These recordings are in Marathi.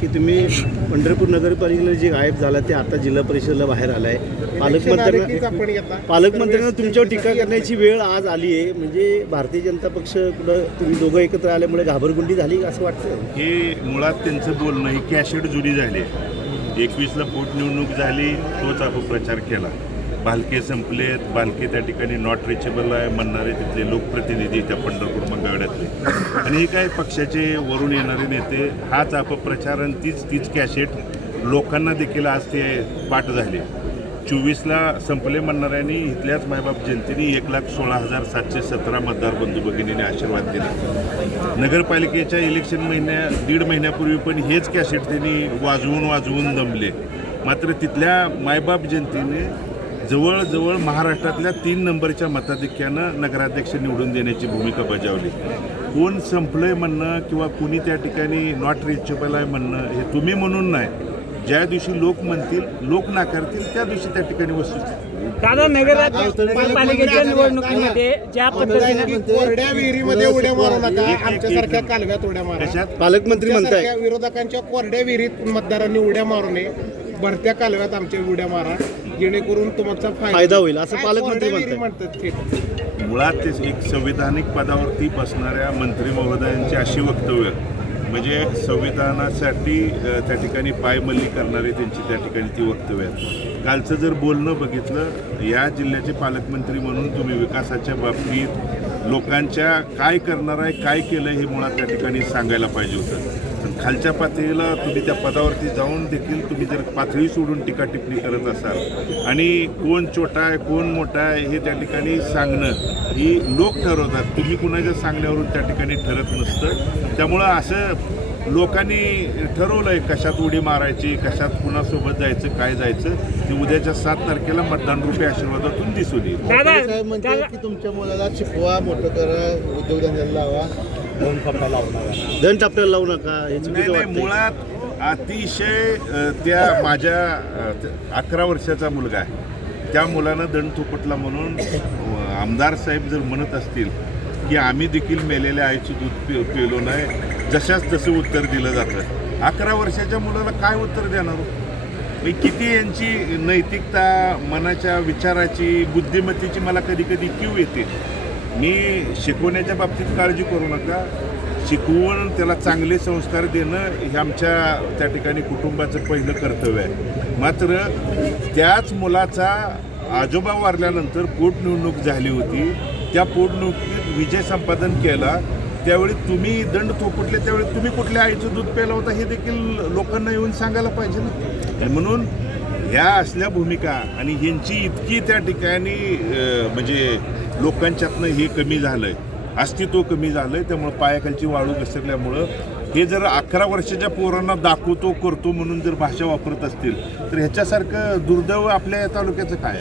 की तुम्ही पंढरपूर नगरपालिकेला जे गायब झाला ते आता जिल्हा परिषदेला बाहेर आलाय. पालकमंत्र्यांना तुमच्यावर टीका करण्याची वेळ आज आली आहे. म्हणजे भारतीय जनता पक्ष कुठं तुम्ही दोघं एकत्र आल्यामुळे घाबरगुंडी झाली असं वाटतं? हे मुळात त्यांचं बोलणं ही कॅसेट जुनी झाली. 21ला पोटनिवडणूक झाली, तोच अपप्रचार केला. भालके संपलेत, भालके त्या ठिकाणी नॉट रिचेबल आहे म्हणणारे तिथले लोकप्रतिनिधी त्या पंढरपूर मंगळवेढ्यातले, आणि हे काय पक्षाचे वरून येणारे नेते, हाच अपप्रचार आणि तीच कॅसेट लोकांना देखील आज ते पाठ झाले. 24ला संपले म्हणणाऱ्यांनी इथल्याच मायबाप जनतेने 1,16,717 मतदार बंधू भगिनीने आशीर्वाद दिला. नगरपालिकेच्या इलेक्शन दीड महिन्यापूर्वी पण हेच कॅसेट त्यांनी वाजवून दमले. मात्र तिथल्या मायबाप जनतेने जवळजवळ महाराष्ट्रातल्या 3 नंबरच्या मताधिक्यानं नगराध्यक्ष निवडून देण्याची भूमिका बजावली. कोण संपलंय म्हणणं किंवा कुणी त्या ठिकाणी नॉट रिचेबल आहे म्हणणं हे तुम्ही म्हणून नाही, ज्या दिवशी लोक म्हणतील, लोक नाकारतील, त्या दिवशी त्या ठिकाणी वस्तुस्थिती. दादा, नगरपालिकेच्या निवडणुकीमध्ये ज्या पद्धतीने कोरड्या विहिरीमध्ये उड्या मारू नका, आमच्यासारख्या कालव्यात उड्या मारा. पालकमंत्री म्हणताय विरोधकांच्या कोरड्या विहिरीत मतदारांनी उड्या मारू नये, भरत्या कालव्यात आमच्या उड्या मारा, जेणेकरून तुमचा फायदा होईल असं पालकमंत्री म्हणतात. मुळात ते एक संविधानिक पदावरती बसणाऱ्या मंत्री महोदयांची अशी वक्तव्य म्हणजे संविधानासाठी त्या ठिकाणी पायमल्ली करणारी त्यांची त्या ठिकाणी ती वक्तव्य आहेत. कालचं जर बोलणं बघितलं, या जिल्ह्याचे पालकमंत्री म्हणून तुम्ही विकासाच्या बाबतीत लोकांच्या काय करणार आहे, काय केलं हे मुळात त्या ठिकाणी सांगायला पाहिजे होतं. पण खालच्या पातळीला तुम्ही त्या पदावरती जाऊन देखील तुम्ही जर पातळी सोडून टीका टिप्पणी करत असाल आणि कोण छोटा आहे कोण मोठा आहे हे त्या ठिकाणी सांगणं ही लोक ठरवतात, तुम्ही कुणाच्या सांगण्यावरून त्या ठिकाणी ठरत नसतं. त्यामुळं असं लोकांनी ठरवलंय कशात उडी मारायची, कशात कुणासोबत जायचं, काय जायचं, ते उद्याच्या 7 तारखेला मतदान रूपी आशीर्वादातून दिसून येईल. दादा म्हणतात की तुमच्या मुलाला शिकवा, मोठं करा, उद्योगधंद्याला लावा, धन टापट्याला लावू नका हे चुकीचं नाही, वाटतंय. मुळात अतिशय त्या माझ्या 11 वर्षाचा मुलगा आहे, त्या मुलानं दंड थोपटला म्हणून आमदार साहेब जर म्हणत असतील की आम्ही देखील मेलेल्या आईची दूध पिलो नाही, जशाच तसं उत्तर दिलं जातं. 11 वर्षाच्या मुलाला काय उत्तर देणार? किती यांची नैतिकता, मनाच्या विचाराची, बुद्धिमत्तेची मला कधी कधी कीव येते. मी शिकवण्याच्या बाबतीत काळजी करू नका, शिकवून त्याला चांगले संस्कार देणं हे आमच्या त्या ठिकाणी कुटुंबाचं पहिलं कर्तव्य आहे. मात्र त्याच मुलाचा आजोबा वारल्यानंतर पोटनिवडणूक झाली होती, त्या पोटनिवडणुकीत विजय संपादन केला, त्यावेळी तुम्ही दंड थोपटले, त्यावेळी तुम्ही कुठल्या आईचं दूध प्यायला होता हे देखील लोकांना येऊन सांगायला पाहिजे ना. म्हणून ह्या असल्या भूमिका आणि ह्यांची इतकी त्या ठिकाणी म्हणजे लोकांच्यातनं हे कमी झालंय, अस्तित्व कमी झालंय. त्यामुळं पायाखालची वाळू घसरल्यामुळं हे जर 11 वर्षाच्या पोरांना दाखवतो करतो म्हणून जर भाषा वापरत असतील तर ह्याच्यासारखं दुर्दैव आपल्या तालुक्याचं काय?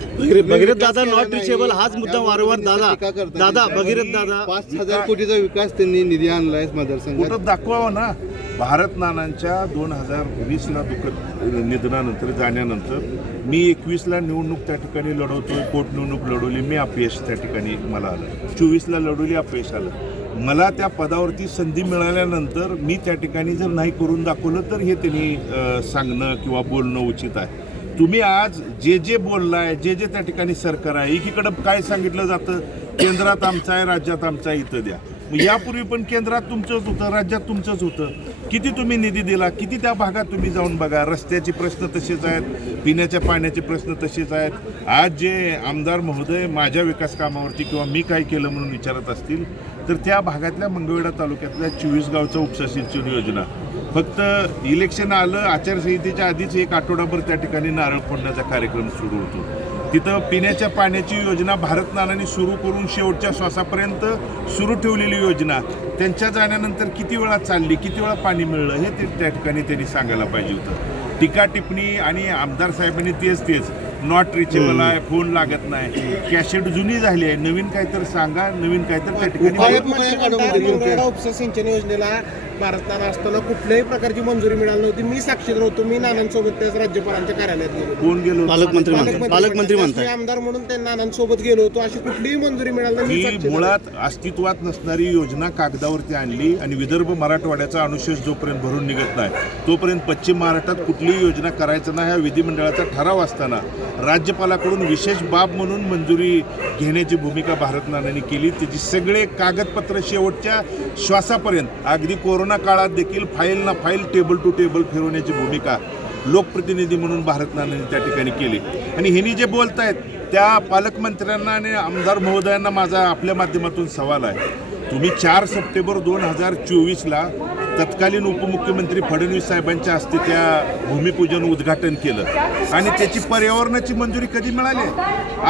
भगीरथ दादा नॉट रिचेबल हाच मुद्दा वारंवार दादा भगीरथ दादा 5,000 कोटीचा विकास त्यांनी निधी आणलाय मतदारसंघात. कुठं दाखवावं ना. भारत नानांच्या 2020ला दुःखद निधनानंतर जाण्यानंतर मी 21ला निवडणूक त्या ठिकाणी लढवतोय, पोटनिवडणूक लढवली, मी अपयश त्या ठिकाणी मला आलं. 24ला लढवली, अपयश आलं. मला त्या पदावरती संधी मिळाल्यानंतर मी त्या ठिकाणी जर नाही करून दाखवलं तर हे त्यांनी सांगणं किंवा बोलणं उचित आहे. तुम्ही आज जे बोललाय, जे त्या ठिकाणी सरकार आहे, एकीकडं काय सांगितलं जातं, केंद्रात आमचं आहे, राज्यात आमचं आहे, इथं द्या. यापूर्वी पण केंद्रात तुमचंच होतं, राज्यात तुमचंच होतं. किती तुम्ही निधी दिला, किती त्या भागात तुम्ही जाऊन बघा. रस्त्याचे प्रश्न तसेच आहेत, पिण्याच्या पाण्याचे प्रश्न तसेच आहेत. आज जे आमदार महोदय माझ्या विकास कामावरती किंवा मी काय केलं म्हणून विचारत असतील तर त्या भागातल्या मंगळवेढा तालुक्यातल्या 24 गावचं उपसा सिंचन योजना फक्त इलेक्शन आलं, आचारसंहितेच्या आधीच 1 आठवडाभर त्या ठिकाणी नारळ फोडण्याचा कार्यक्रम सुरू होतो. तिथं पिण्याच्या पाण्याची योजना भारत नानांनी सुरू करून शेवटच्या श्वासापर्यंत सुरू ठेवलेली योजना त्यांच्या जाण्यानंतर किती वेळा चालली, किती वेळा पाणी मिळलं हे त्या ठिकाणी त्यांनी सांगायला पाहिजे होतं. टीका टिप्पणी आणि आमदार साहेबांनी तेच नॉट रिचेबल आहे, फोन लागत नाही, कॅसेट जुनी झाली आहे, नवीन काहीतरी सांगा, नवीन काहीतरी त्या ठिकाणी मंगळवेढा उपसा सिंचन योजनेला भारत नाना असताना कुठल्याही प्रकारची मंजुरी मिळाली नव्हती. मी साक्षीदार होतो. मी नानांसोबत त्याच राज्यपालांच्या कार्यालयात गेलो होतो. कोण गेलो? पालकमंत्री म्हणतात. आमदार म्हणून त्या नानांसोबत गेलो होतो. अशी कुठलीही मंजुरी मिळाली नाही. मी ही साक्षीदार मुळात अस्तित्वात नसणारी योजना कागदावरती आणली आणि विदर्भ मराठवाड्याचा अनुशेष जोपर्यंत भरून निघत नाही तोपर्यंत पश्चिम महाराष्ट्रात कुठलीही योजना करायचं नाही हा विधिमंडळाचा ठराव असताना राज्यपालाकडून विशेष बाब म्हणून मंजुरी घेण्याची भूमिका भारत नानांनी केली. त्याची सगळे कागदपत्र शेवटच्या श्वासापर्यंत अगदी कोरोना काळात देखील फाईल ना फाईल टेबल टू टेबल फिरवण्याची भूमिका लोकप्रतिनिधी म्हणून भारत नानांनी त्या ठिकाणी केली. आणि ह्यांनी जे बोलतायत त्या पालकमंत्र्यांना आणि आमदार महोदयांना माझा आपल्या माध्यमातून सवाल आहे. तुम्ही 4 सप्टेंबर 2024ला तत्कालीन उपमुख्यमंत्री फडणवीस साहेबांच्या हस्ते त्या भूमिपूजन उद्घाटन केलं आणि त्याची पर्यावरणाची मंजुरी कधी मिळाली?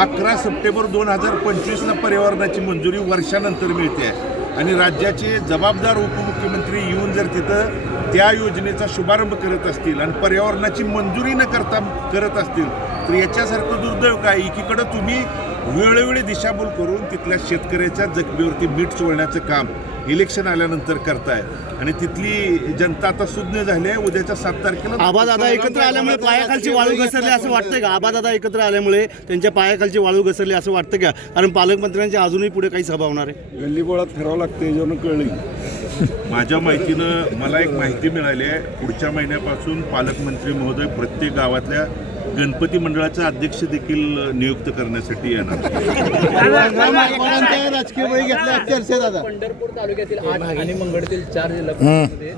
11 सप्टेंबर 2025ला पर्यावरणाची मंजुरी वर्षानंतर मिळते आहे. आणि राज्याचे जबाबदार उपमुख्यमंत्री येऊन जर तिथं त्या योजनेचा शुभारंभ करत असतील आणि पर्यावरणाची मंजुरी न करता करत असतील तर याच्यासारखं दुर्दैव काय? एकीकडं तुम्ही वेळोवेळी दिशाभूल करून तिथल्या शेतकऱ्याच्या जखमेवरती मीठ चोळण्याचं काम इलेक्शन आल्यानंतर करताय आणि तिथली जनता आता सुज्ञ झाली आहे. उद्याच्या 7 तारखेला आबादादा एकत्र आल्यामुळे पायाखालची वाळू घसरली असं वाटतंय का? आबादादा एकत्र आल्यामुळे त्यांच्या पायाखालची वाळू घसरली असं वाटतं का? कारण पालकमंत्र्यांच्या अजूनही पुढे काही सभा होणार आहे. गल्लीबोळात फिरावं लागतं याच्यावरून कळली. माझ्या माहितीनं मला एक माहिती मिळाली आहे. पुढच्या महिन्यापासून पालकमंत्री महोदय प्रत्येक गावातल्या गणपती मंडळाचा अध्यक्ष देखील नियुक्त करण्यासाठी येणार. राजकीय बळी घेतल्या चर्चेत आता. पंढरपूर तालुक्यातील 8 आणि मंगळतील 4 जिल्ह्यांमध्ये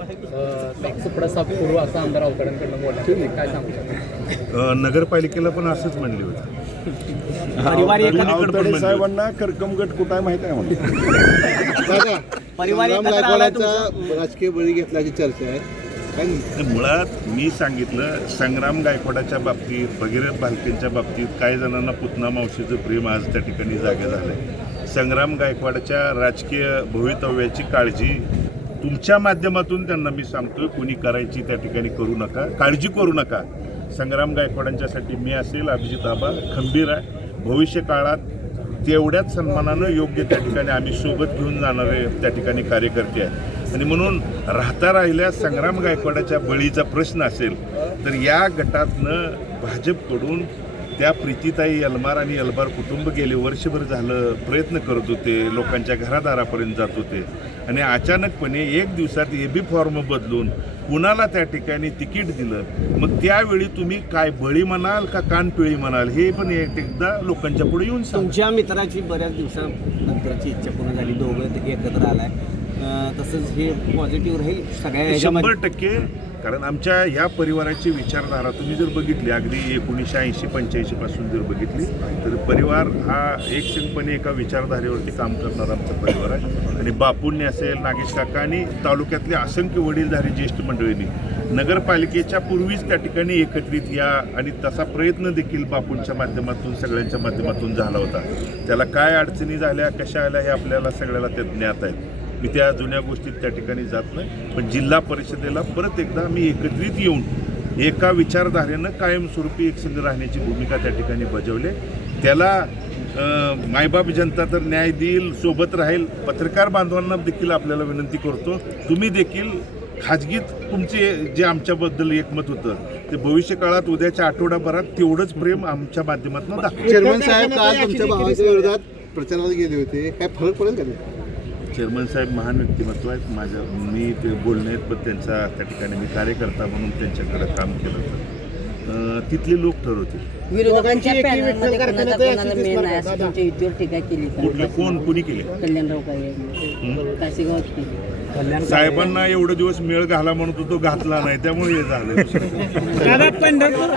सुपडा साफ करू असं आमदार अवकाडांकडून बोलला. काय सांगू शकतो? नगरपालिकेला पण असंच म्हणले होते. आवताडे साहेबांना करकमगट कुठं आहे माहिती आहे म्हणून. संग्राम गायकवाडाचा राजकीय बळी घेतल्याची चर्चा आहे. मुळात मी सांगितलं संग्राम गायकवाडाच्या बाबतीत भगीरथ भालकेंच्या बाबतीत काही जणांना पुतना मावशीचं प्रेम आज त्या ठिकाणी जागे झालंय. संग्राम गायकवाडाच्या राजकीय भवितव्याची काळजी तुमच्या माध्यमातून त्यांना मी सांगतोय कोणी करायची त्या ठिकाणी करू नका, काळजी करू नका. संग्राम गायकवाडांच्यासाठी मी असेल, अभिजित आबा खंबीर आहे. भविष्य काळात तेवढ्याच सन्मानानं योग्य त्या ठिकाणी आम्ही सोबत घेऊन जाणारे त्या ठिकाणी कार्यकर्ते आहेत. आणि म्हणून राहता राहिल्या संग्राम गायकवाडाच्या बळीचा प्रश्न असेल तर या गटातनं भाजपकडून त्या प्रीतीताई यलमार आणि यलमार कुटुंब गेले वर्षभर झालं प्रयत्न करत होते, लोकांच्या घरादारापर्यंत जात होते आणि अचानकपणे एक दिवसात एबी फॉर्म बदलून कुणाला त्या ठिकाणी तिकीट दिलं. मग त्यावेळी तुम्ही काय बळी म्हणाल का कानपिळी म्हणाल हे पण एकदा लोकांच्या पुढे येऊन सांगा. तुमच्या मित्राची बऱ्याच दिवसानंतरची इच्छा पूर्ण झाली, दोघं एकत्र आलाय, तसंच हे पॉझिटिव्ह राहील सगळ्या 100%. कारण आमच्या ह्या परिवाराची विचारधारा तुम्ही जर बघितली अगदी 1980-85 पासून जर बघितली तर परिवार हा एकसंघपणे एका विचारधारेवरती काम करणारा आमचा परिवार आहे. आणि बापूंनी असेल, नागेश काकांनी, तालुक्यातल्या असंख्य वडीलधारी ज्येष्ठ मंडळींनी नगरपालिकेच्या पूर्वीच त्या ठिकाणी एकत्रित या आणि तसा प्रयत्न देखील बापूंच्या माध्यमातून सगळ्यांच्या माध्यमातून झाला होता. त्याला काय अडचणी झाल्या, कशा आल्या हे आपल्याला सगळ्याला ते ज्ञात आहे. मी त्या जुन्या गोष्टीत त्या ठिकाणी जात नाही. पण जिल्हा परिषदेला परत एकदा मी एकत्रित येऊन एका विचारधारेनं कायमस्वरूपी एकसंघ राहण्याची भूमिका त्या ठिकाणी बजावली. त्याला मायबाप जनता तर न्याय देईल, सोबत राहील. पत्रकार बांधवांना देखील आपल्याला विनंती करतो तुम्ही देखील खाजगीत तुमचे जे आमच्याबद्दल एकमत होतं ते भविष्य काळात उद्याच्या आठवडाभरात तेवढंच प्रेम आमच्या माध्यमातून दाखवा. चेअरमन साहेब काल तुमच्या भावाच्या विरोधात प्रचाराला गेले होते, काय फरक पडेल का? चेअरमन साहेब महान व्यक्तिमत्व आहेत. मी ते बोलणे आहेत पण त्यांचा त्या ठिकाणी मी कार्यकर्ता म्हणून त्यांच्याकडे काम केलं होतं. तिथले लोक ठरवतील. विरोधकांच्या पॅनलमध्ये कोणाचा कोणाला मेन आहे असं तुमच्या युतीवर टीका केली कुठले कोणी केले? कल्याणराव काशीगावात केली. साहेबांना एवढे दिवस मेळ घाला म्हणत होतो, घातला नाही, त्यामुळे हे झालं. दादा पंढरपूर